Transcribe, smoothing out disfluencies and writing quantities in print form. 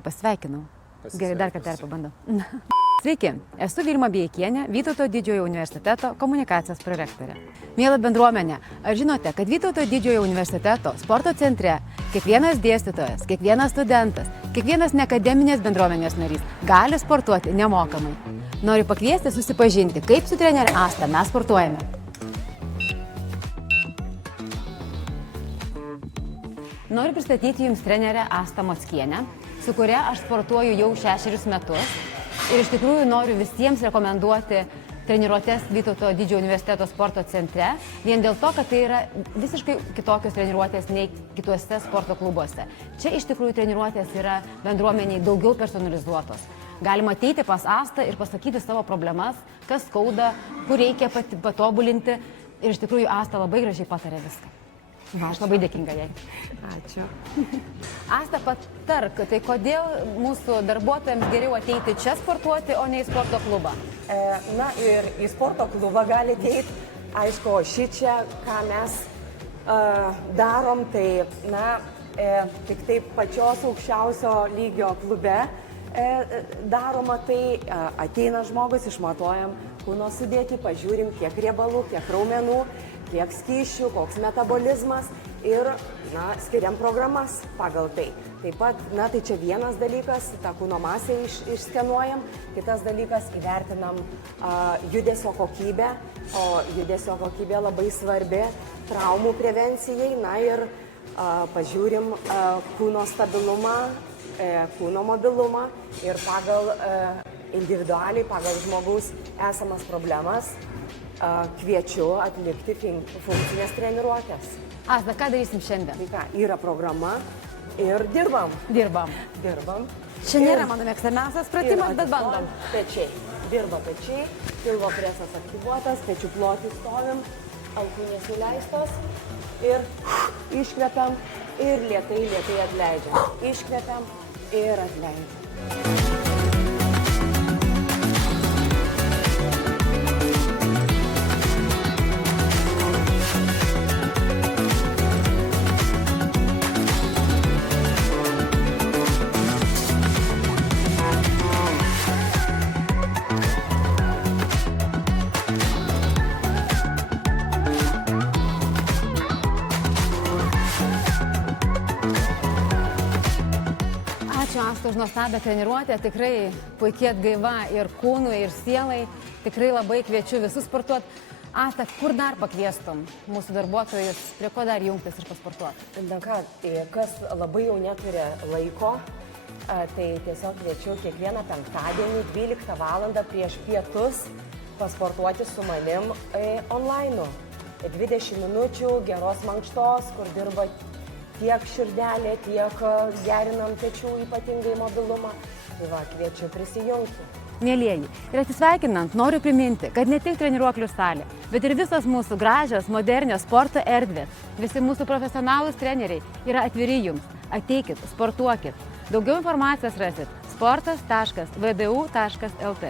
Pasveikinau. Gerai, dar kartą pabandau. Sveiki, esu Vilma Beikienė, Vytauto Didžiojo universiteto komunikacijos prorektorė. Miela bendruomenė, ar žinote, kad Vytauto Didžiojo universiteto sporto centre kiekvienas dėstytojas, kiekvienas studentas, kiekvienas neakademinės bendruomenės narys gali sportuoti nemokamai? Noriu pakviesti susipažinti, kaip su trenere Asta mes sportuojame. Noriu pristatyti Jums trenerę Astą Mockienę, su kuria aš sportuoju jau 6 metus. Ir iš tikrųjų noriu visiems rekomenduoti treniruotės Vytauto Didžiojo universiteto sporto centre, vien dėl to, kad tai yra visiškai kitokios treniruotės nei kituose sporto klubuose. Čia iš tikrųjų treniruotės yra bendruomeniai daugiau personalizuotos. Galima ateiti pas Astą ir pasakyti savo problemas, kas skauda, kur reikia patobulinti. Ir iš tikrųjų Asta labai gražiai patarė viską. Aš labai dėkinga jai. Ačiū. Asta, patark, tai kodėl mūsų darbuotojams geriau ateiti čia sportuoti, o ne į sporto klubą? Na ir į sporto klubą gali ateiti. Aišku, šičia, ką mes darom, tai tik taip pačios aukščiausio lygio klube daroma, tai ateina žmogus, išmatuojam kūno sudėtį, pažiūrim, kiek riebalų, kiek raumenų, kiek skysčių, koks metabolizmas ir, skiriam programas pagal tai. Taip pat, tai čia vienas dalykas, tą kūno masę išskenuojam, kitas dalykas įvertinam judesio kokybę, o judesio kokybė labai svarbi traumų prevencijai, ir pažiūrim kūno stabilumą, kūno mobilumą ir pagal individualiai, pagal žmogaus esamas problemas kviečiu atlikti funkcinės treniruotės. Asta, ką darysim šiandien? Tai ką, yra programa ir dirbam. Čia nėra mano mėgstamiausias pratimas, bet bandom. Pečiai. Dirba pečiai, pilvo presas aktyvuotas, pečių plotis stovim, alkūnės nuleistos ir iškvepiam ir lėtai atleidžiam. Iškvepiam ir atleidžiam. Ačiū Asta už nuostabią treniruotę, tikrai puikiai atgaiva ir kūnui, ir sielai. Tikrai labai kviečiu visus sportuoti. Asta, kur dar pakviestum mūsų darbuotojus, prie ko dar jungtis ir pasportuoti? Na ką, kas labai jau neturi laiko, tai tiesiog kviečiu kiekvieną penktadienį 12 valandą prieš pietus pasportuoti su manim online. 20 minučių geros mankštos, kur dirba tiek širdelė, tiek gerinam pečių ypatingai mobilumą. Tai va, kviečiu prisijungti. Mielieji, ir atsisveikinant, noriu priminti, kad ne tik treniruoklių salė, bet ir visos mūsų gražios, modernios sporto erdvės, visi mūsų profesionalūs treneriai yra atviri jums. Ateikit, sportuokit. Daugiau informacijos rasit sportas.vdu.lt.